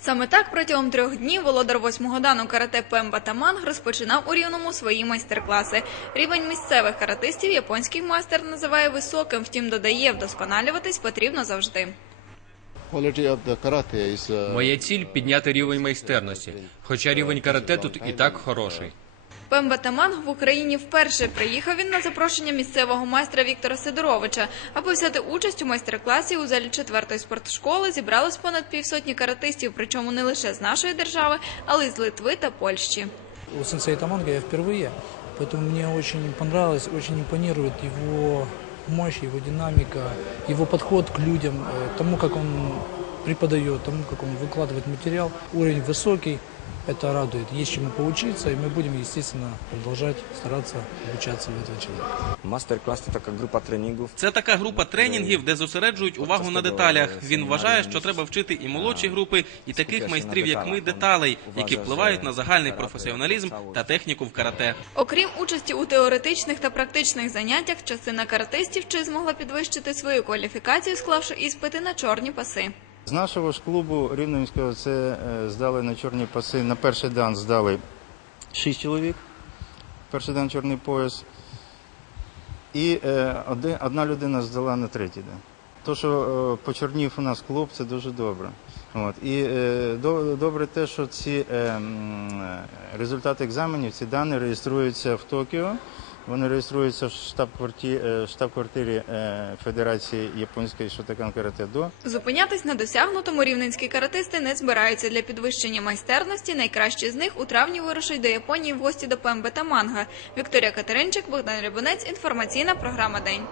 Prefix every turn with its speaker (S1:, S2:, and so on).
S1: Саме так протягом трьох днів володар восьмого дану карате Пемба Таманг розпочинав у рівному свої майстер-класи. Рівень місцевих каратистів японський майстер називає високим, втім додає, вдосконалюватись потрібно завжди.
S2: Uh,
S3: Моя ціль підняти рівень майстерності, хоча рівень карате тут і так хороший.
S1: Пемба Таманг в Україні вперше приїхав він на запрошення місцевого майстра Віктора Сидоровича. Аби взяти участь у майстер-класі у залі четвертої спортшколи зібралось понад півсотні каратистів, причому не лише з нашої держави, але й з Литви та Польщі.
S4: У сенсея Таманга я впервые, поэтому мне очень понравилось, очень импонирует его мощь, его динамика, его подход к людям, э, тому, как он преподает, тому, как он выкладывает материал. Уровень высокий, это радует. Есть чему поучиться, и мы будем, естественно, продолжать стараться обучаться у этого человека.
S5: Мастер-клас це така група тренінгів.
S6: Це така група тренінгів, де зосереджують увагу на деталях. Він вважає, що треба вчити і молодші групи, і таких майстрів, як ми, деталей, які впливають на загальний професіоналізм та техніку в карате.
S1: Окрім участі у теоретичних та практичних заняттях, частина каратистів чи змогла підвищити свою кваліфікацію, склавши іспити на чорні паси.
S7: З нашого ж клубу Рівненського це е, здали на чорні паси. На перший дан здали 6 чоловік. Перший дан чорний пояс. І е, одна людина здала на третій день. То, що е, почорнів у нас клуб, це дуже добре. От. І до- добре те, що ці е, е, результати екзаменів, ці дані реєструються в Токіо. Вони реєструються в штаб-квартирі, е, штаб-квартирі е, Федерації Японської Шотакан Карате До.
S1: Зупинятись на досягнутому рівненські каратисти не збираються для підвищення майстерності. Найкращі з них у травні вирушать до Японії в гості до Пембе та Манга. Вікторія Катеринчик, Богдан Рябунець. Інформаційна програма День.